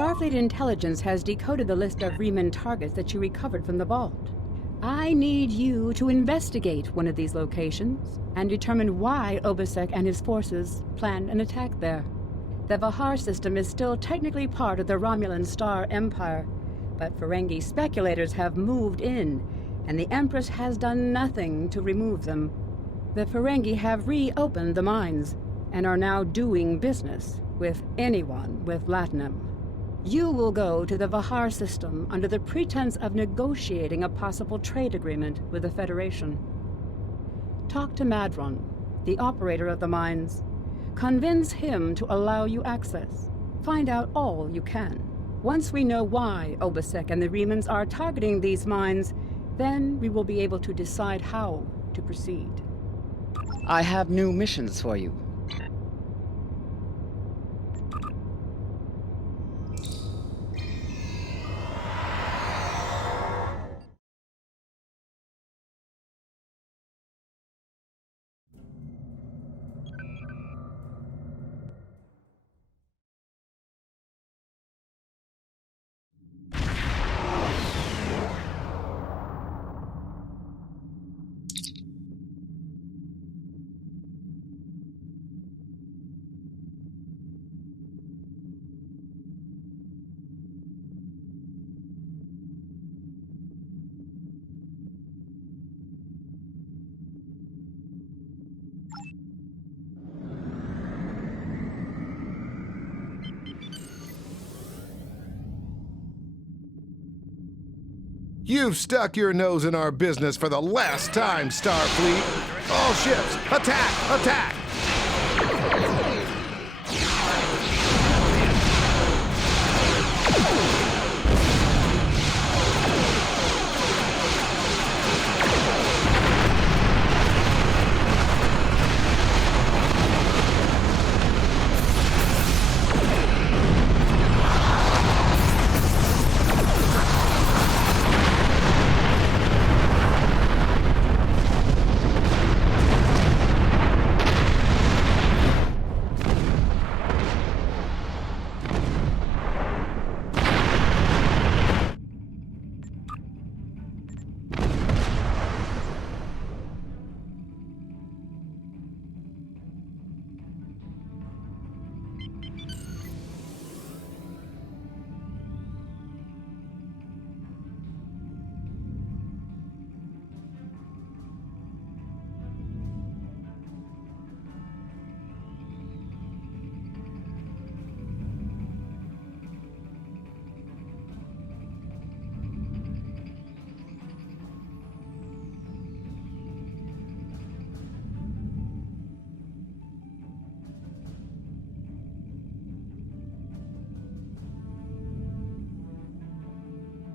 Starfleet intelligence has decoded the list of Reman targets that you recovered from the vault. I need you to investigate one of these locations and determine why Obasek and his forces planned an attack there. The Vahar system is still technically part of the Romulan Star Empire, but Ferengi speculators have moved in, and the Empress has done nothing to remove them. The Ferengi have reopened the mines and are now doing business with anyone with Latinum. You will go to the Vahar system under the pretense of negotiating a possible trade agreement with the Federation. Talk to Madron, the operator of the mines. Convince him to allow you access. Find out all you can. Once we know why Obasek and the Remans are targeting these mines, then we will be able to decide how to proceed. I have new missions for you. You've stuck your nose in our business for the last time, Starfleet. All ships, attack! Attack!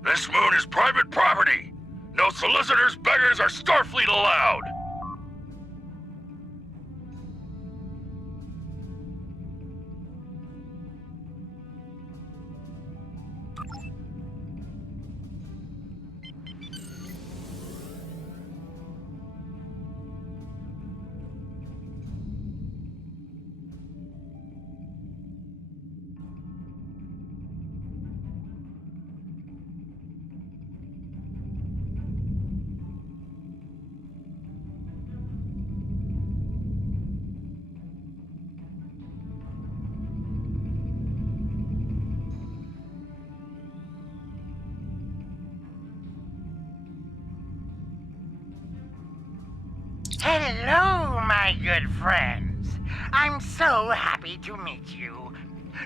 This moon is private property. No solicitors, beggars, or Starfleet allowed. Hello, my good friends. I'm so happy to meet you.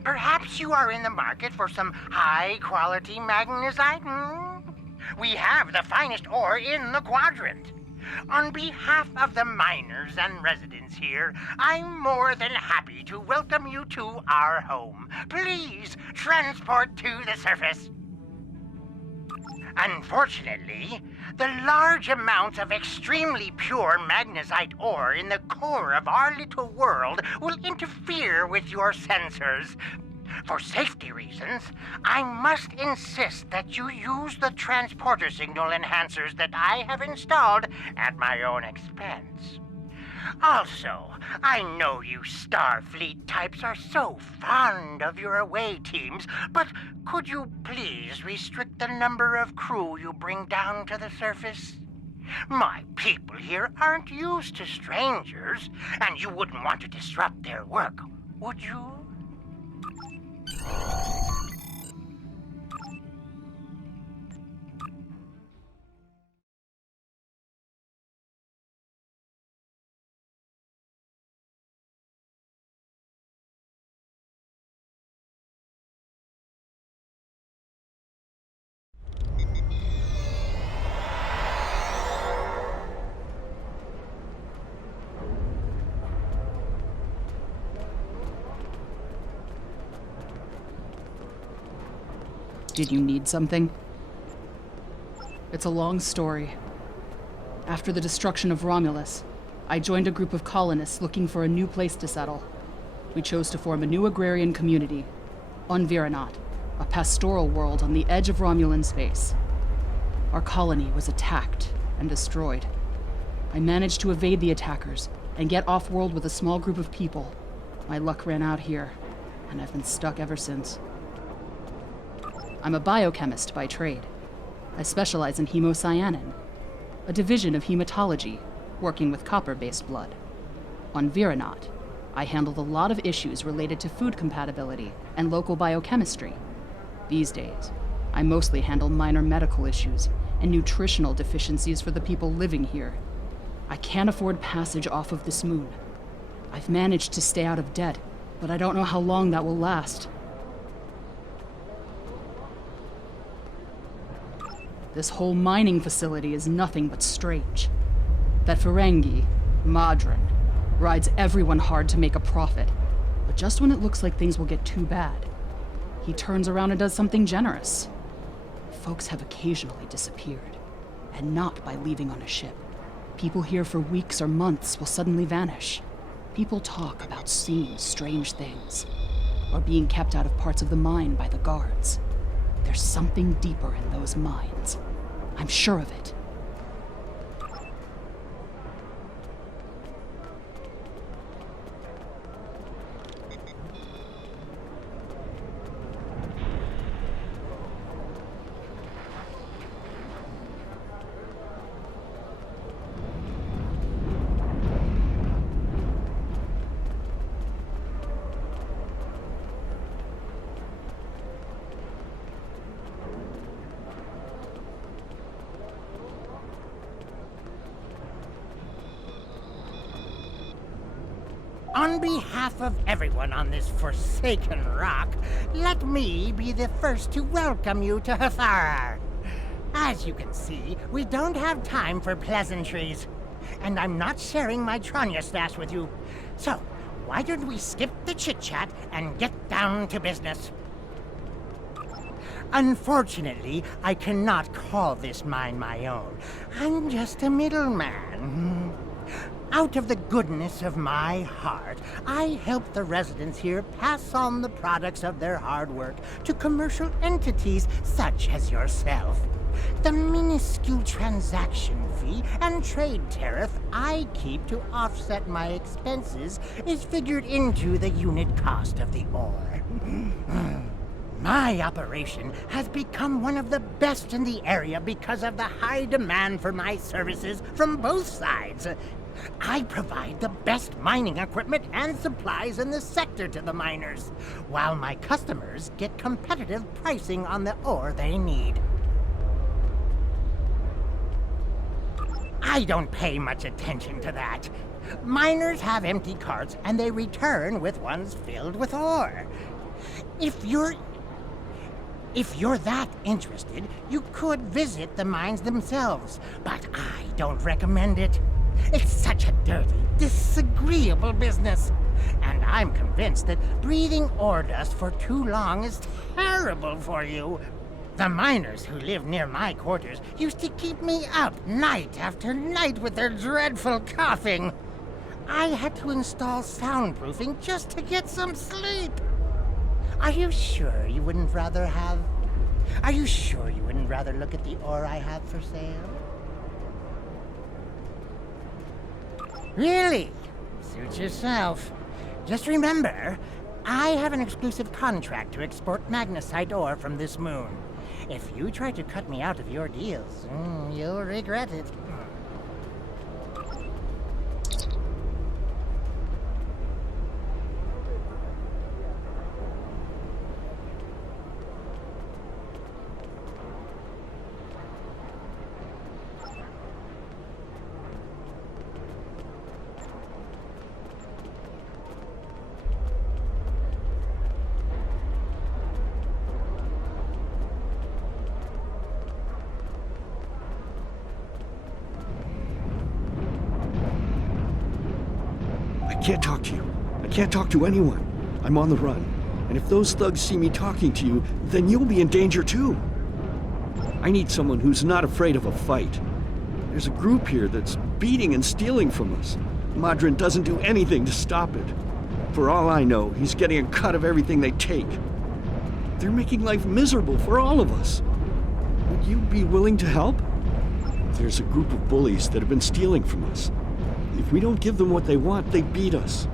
Perhaps you are in the market for some high-quality magnesite? We have the finest ore in the quadrant. On behalf of the miners and residents here, I'm more than happy to welcome you to our home. Please transport to the surface. Unfortunately, the large amounts of extremely pure magnesite ore in the core of our little world will interfere with your sensors. For safety reasons, I must insist that you use the transporter signal enhancers that I have installed at my own expense. Also, I know you Starfleet types are so fond of your away teams, but could you please restrict the number of crew you bring down to the surface? My people here aren't used to strangers, and you wouldn't want to disrupt their work, would you? Did you need something? It's a long story. After the destruction of Romulus, I joined a group of colonists looking for a new place to settle. We chose to form a new agrarian community on Viranot, a pastoral world on the edge of Romulan space. Our colony was attacked and destroyed. I managed to evade the attackers and get off-world with a small group of people. My luck ran out here, and I've been stuck ever since. I'm a biochemist by trade. I specialize in hemocyanin, a division of hematology, working with copper-based blood. On Viranot, I handled a lot of issues related to food compatibility and local biochemistry. These days, I mostly handle minor medical issues and nutritional deficiencies for the people living here. I can't afford passage off of this moon. I've managed to stay out of debt, but I don't know how long that will last. This whole mining facility is nothing but strange. That Ferengi, Madron, rides everyone hard to make a profit, but just when it looks like things will get too bad, he turns around and does something generous. Folks have occasionally disappeared, and not by leaving on a ship. People here for weeks or months will suddenly vanish. People talk about seeing strange things, or being kept out of parts of the mine by the guards. There's something deeper in those mines. I'm sure of it. On behalf of everyone on this forsaken rock, let me be the first to welcome you to Hathara. As you can see, we don't have time for pleasantries, and I'm not sharing my Tranya stash with you. So, why don't we skip the chit-chat and get down to business? Unfortunately, I cannot call this mine my own. I'm just a middleman. Out of the goodness of my heart, I help the residents here pass on the products of their hard work to commercial entities such as yourself. The minuscule transaction fee and trade tariff I keep to offset my expenses is figured into the unit cost of the ore. My operation has become one of the best in the area because of the high demand for my services from both sides. I provide the best mining equipment and supplies in the sector to the miners, while my customers get competitive pricing on the ore they need. I don't pay much attention to that. Miners have empty carts and they return with ones filled with ore. If you're that interested, you could visit the mines themselves, but I don't recommend it. It's such a dirty, disagreeable business, and I'm convinced that breathing ore dust for too long is terrible for you. The miners who live near my quarters used to keep me up night after night with their dreadful coughing. I had to install soundproofing just to get some sleep. Are you sure you wouldn't rather look at the ore I have for sale? Really? Suit yourself. Just remember, I have an exclusive contract to export magnesite ore from this moon. If you try to cut me out of your deals, you'll regret it. I can't talk to you. I can't talk to anyone. I'm on the run. And if those thugs see me talking to you, then you'll be in danger too. I need someone who's not afraid of a fight. There's a group here that's beating and stealing from us. Madrin doesn't do anything to stop it. For all I know, he's getting a cut of everything they take. They're making life miserable for all of us. Would you be willing to help? There's a group of bullies that have been stealing from us. If we don't give them what they want, they beat us.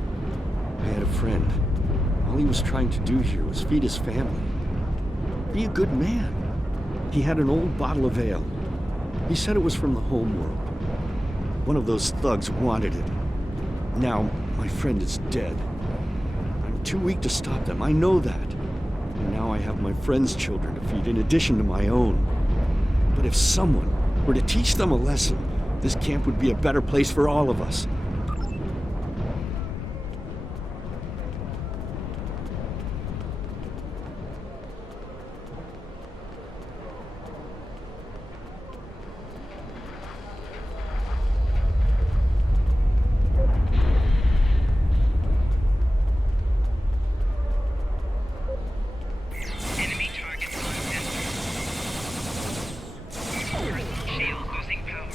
I had a friend. All he was trying to do here was feed his family. Be a good man. He had an old bottle of ale. He said it was from the home world. One of those thugs wanted it. Now, my friend is dead. I'm too weak to stop them, I know that. And now I have my friend's children to feed in addition to my own. But if someone were to teach them a lesson, this camp would be a better place for all of us. Enemy target contested. Shield losing power.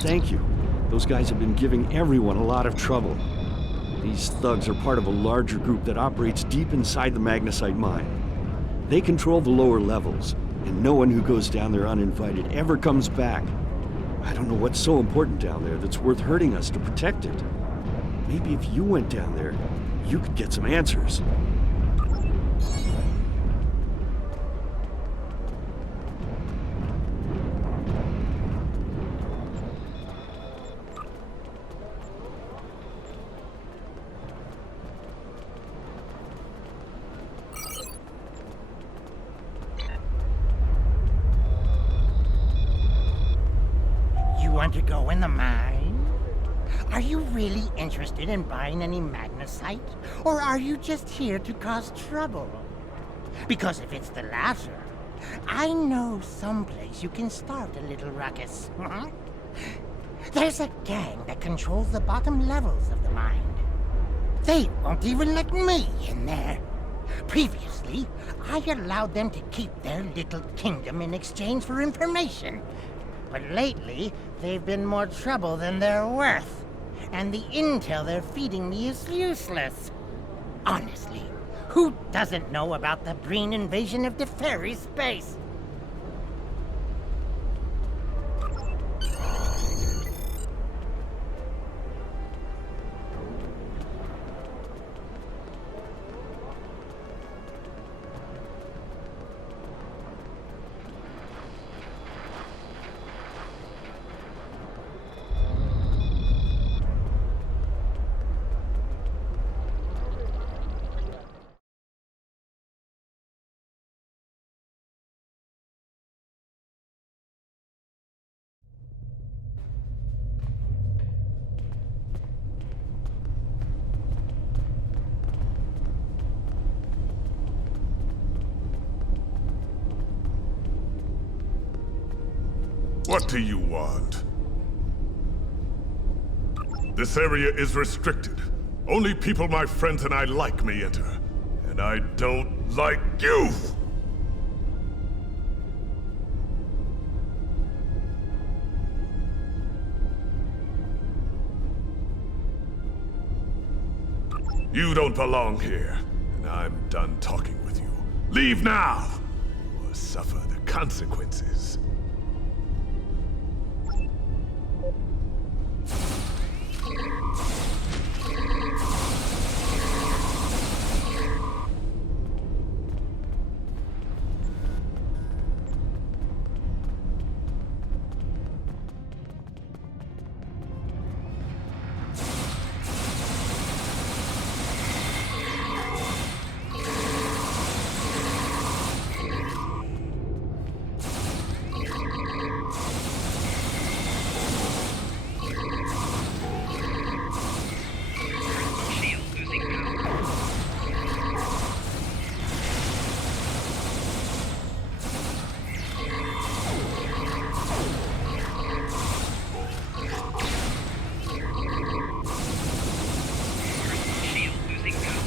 Thank you. Those guys have been giving everyone a lot of trouble. These thugs are part of a larger group that operates deep inside the magnesite mine. They control the lower levels, and no one who goes down there uninvited ever comes back. I don't know what's so important down there that's worth hurting us to protect it. Maybe if you went down there, you could get some answers. Want to go in the mine? Are you really interested in buying any magnesite? Or are you just here to cause trouble? Because if it's the latter, I know someplace you can start a little ruckus. There's a gang that controls the bottom levels of the mine. They won't even let me in there. Previously, I allowed them to keep their little kingdom in exchange for information. But lately, they've been more trouble than they're worth. And the intel they're feeding me is useless. Honestly, who doesn't know about the Breen invasion of Deferi space? What do you want? This area is restricted. Only people my friends and I like may enter. And I don't like you! You don't belong here, and I'm done talking with you. Leave now, or suffer the consequences. Shield losing power. Shield losing power.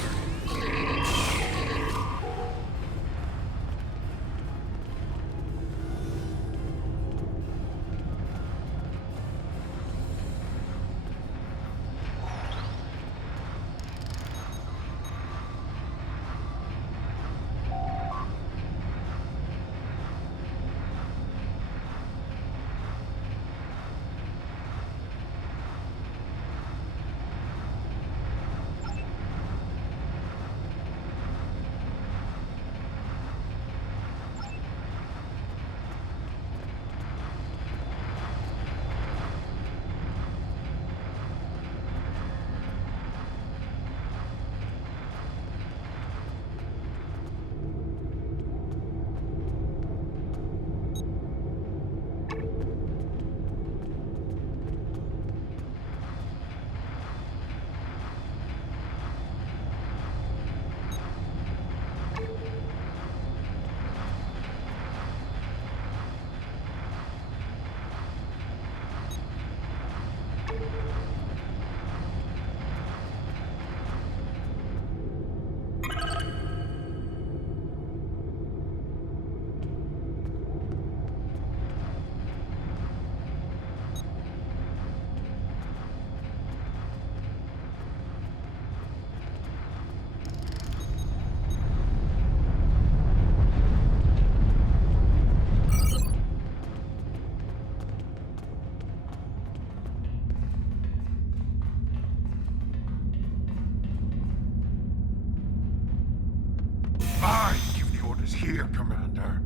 I give the orders here, Commander.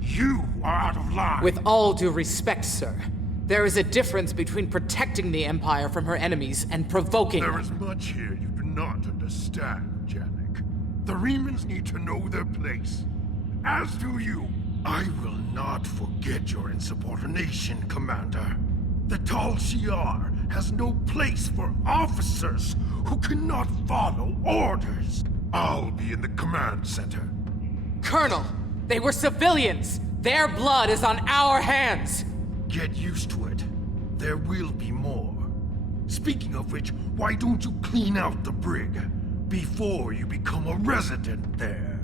You are out of line. With all due respect, sir, there is a difference between protecting the Empire from her enemies and provoking There them. is much here you do not understand, Janek. The Remans need to know their place. As do you. I will not forget your insubordination, Commander. The Tal Shiar has no place for officers who cannot follow orders. I'll be in the command center. Colonel, they were civilians! Their blood is on our hands! Get used to it. There will be more. Speaking of which, why don't you clean out the brig before you become a resident there?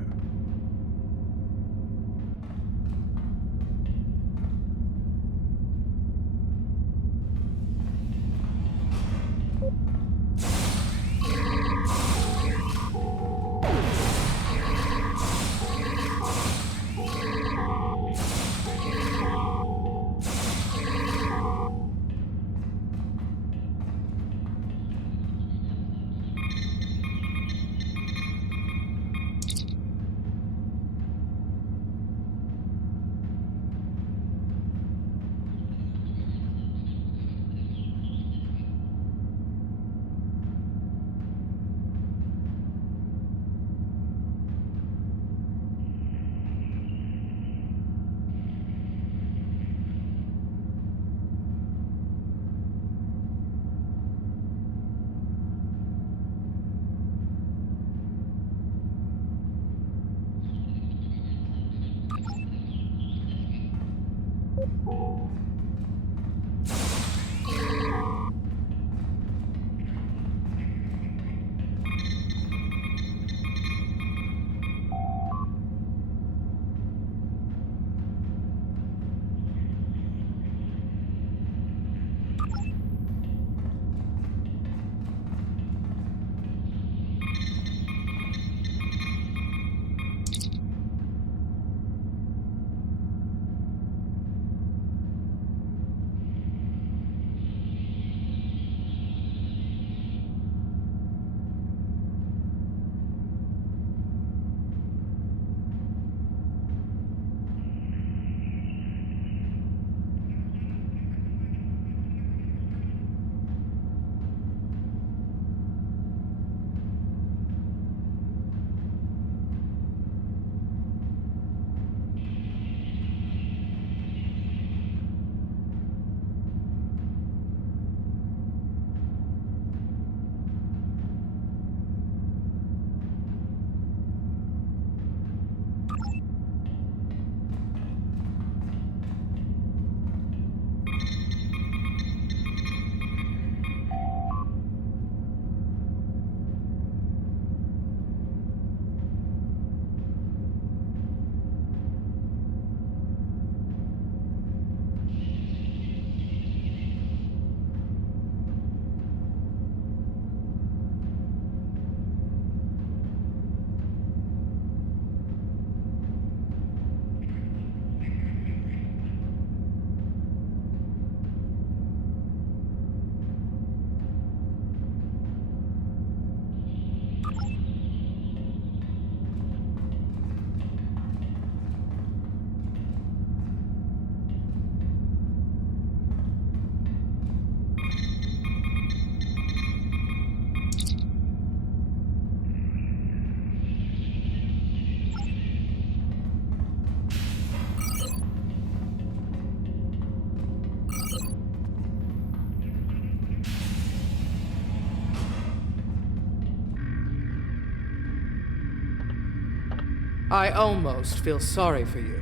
I almost feel sorry for you,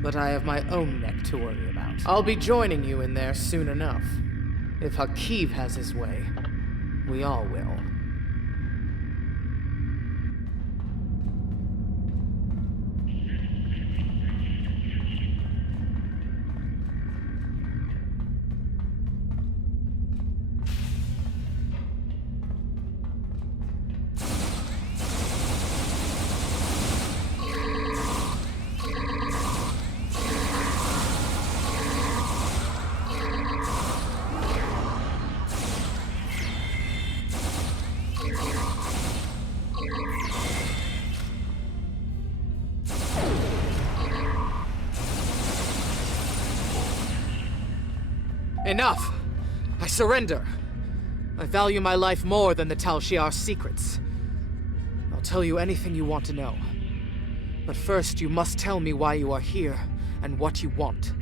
but I have my own neck to worry about. I'll be joining you in there soon enough. If Hakeev has his way, we all will. Enough! I surrender. I value my life more than the Tal Shiar's secrets. I'll tell you anything you want to know. But first, you must tell me why you are here and what you want.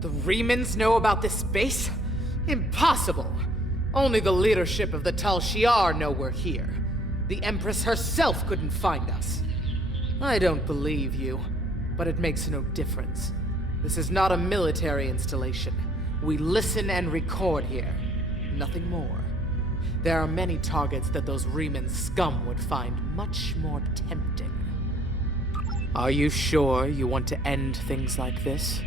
The Remans know about this base? Impossible! Only the leadership of the Tal Shiar know we're here. The Empress herself couldn't find us. I don't believe you, but it makes no difference. This is not a military installation. We listen and record here. Nothing more. There are many targets that those Reman scum would find much more tempting. Are you sure you want to end things like this?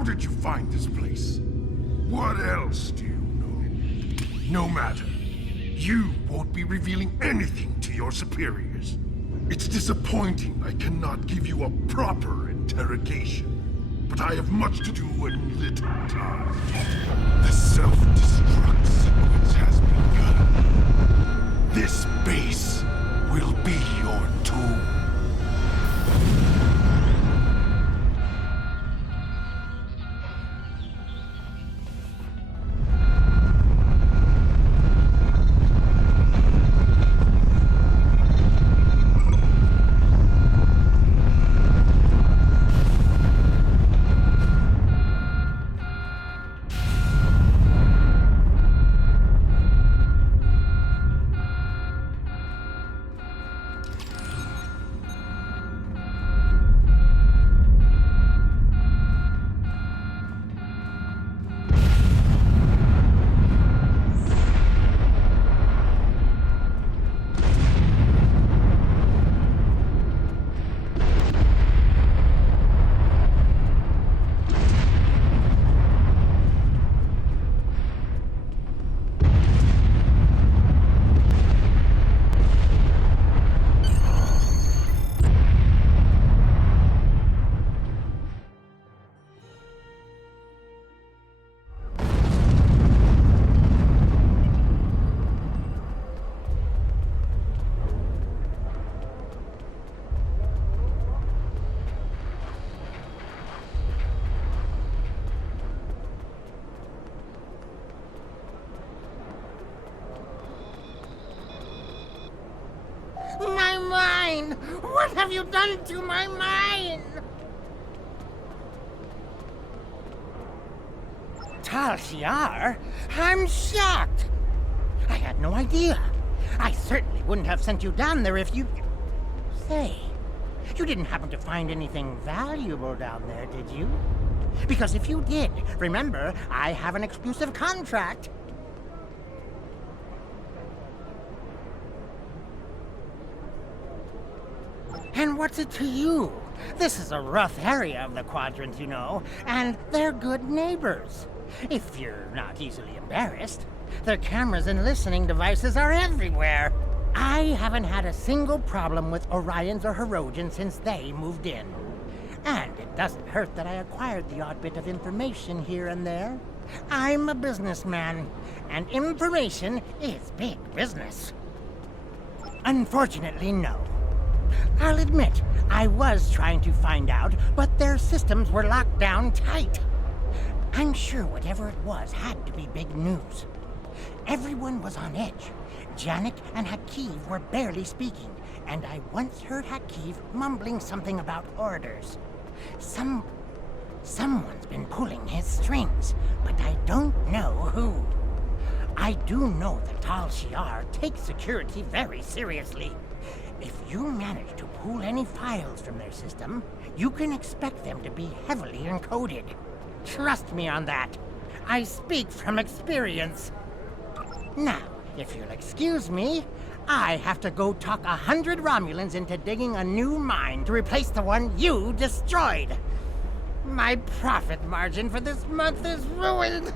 How did you find this place? What else do you know? No matter. You won't be revealing anything to your superiors. It's disappointing I cannot give you a proper interrogation, but I have much to do and little time. The self-destruct sequence has begun. This base will be your tomb. My mind! What have you done to my mind? Tal Shiar? I'm shocked! I had no idea. I certainly wouldn't have sent you down there if you... Say, you didn't happen to find anything valuable down there, did you? Because if you did, remember, I have an exclusive contract. And what's it to you? This is a rough area of the quadrant, you know, and they're good neighbors. If you're not easily embarrassed. Their cameras and listening devices are everywhere. I haven't had a single problem with Orions or Herodians since they moved in. And it doesn't hurt that I acquired the odd bit of information here and there. I'm a businessman, and information is big business. Unfortunately, no. I'll admit, I was trying to find out, but their systems were locked down tight. I'm sure whatever it was had to be big news. Everyone was on edge. Janek and Hakiv were barely speaking, and I once heard Hakiv mumbling something about orders. Someone's been pulling his strings, but I don't know who. I do know that Tal Shiar takes security very seriously. If you manage to pull any files from their system, you can expect them to be heavily encoded. Trust me on that. I speak from experience. Now, if you'll excuse me, I have to go talk 100 Romulans into digging a new mine to replace the one you destroyed. My profit margin for this month is ruined.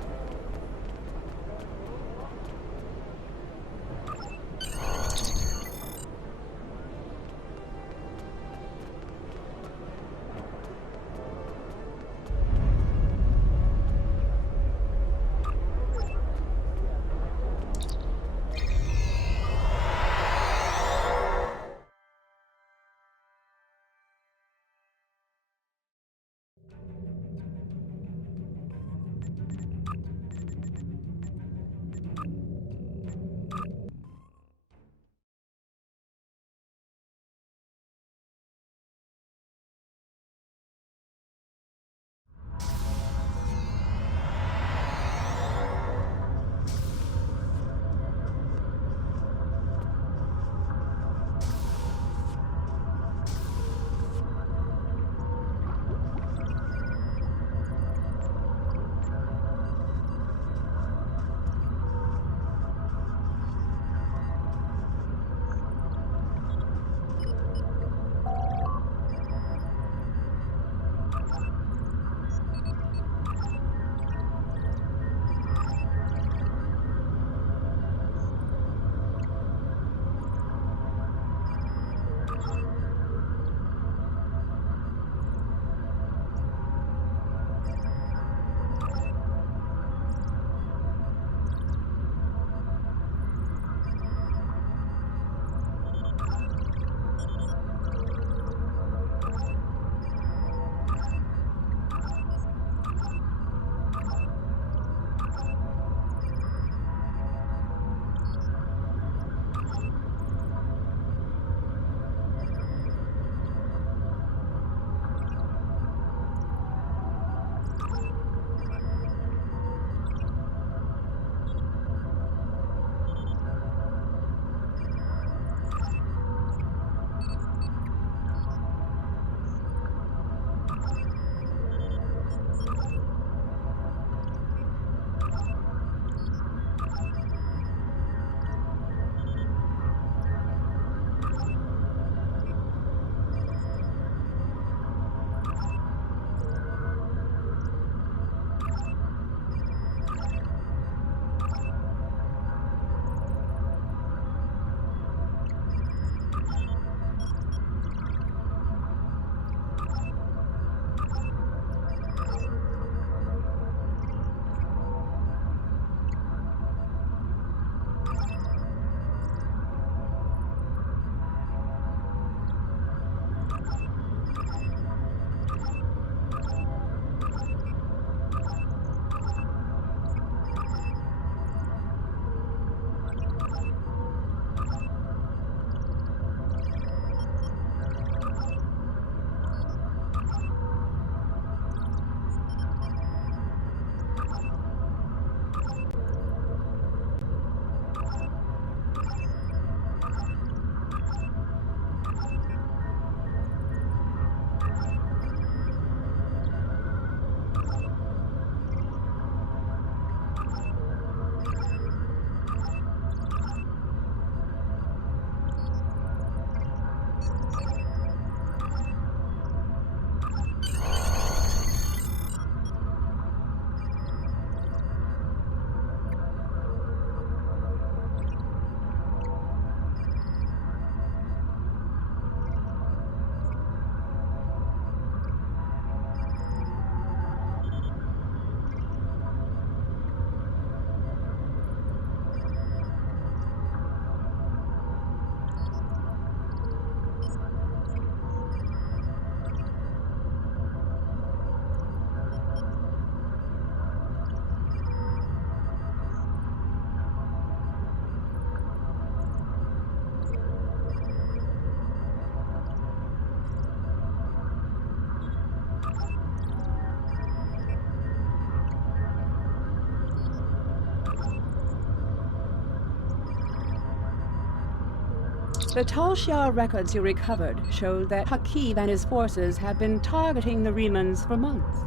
The Tal Shiar records you recovered showed that Hakeeb and his forces had been targeting the Remans for months.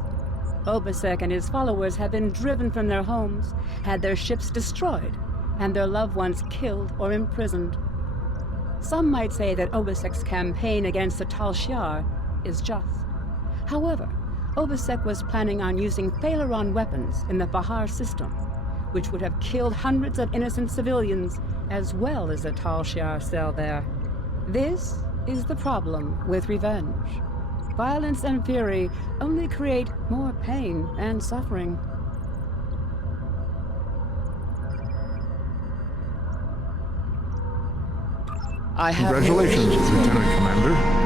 Obasek and his followers had been driven from their homes, had their ships destroyed, and their loved ones killed or imprisoned. Some might say that Obasek's campaign against the Tal Shiar is just. However, Obasek was planning on using Thalaron weapons in the Bahar system, which would have killed hundreds of innocent civilians as well as the Tal Shiar cell there. This is the problem with revenge. Violence and fury only create more pain and suffering. Congratulations, Lieutenant Commander.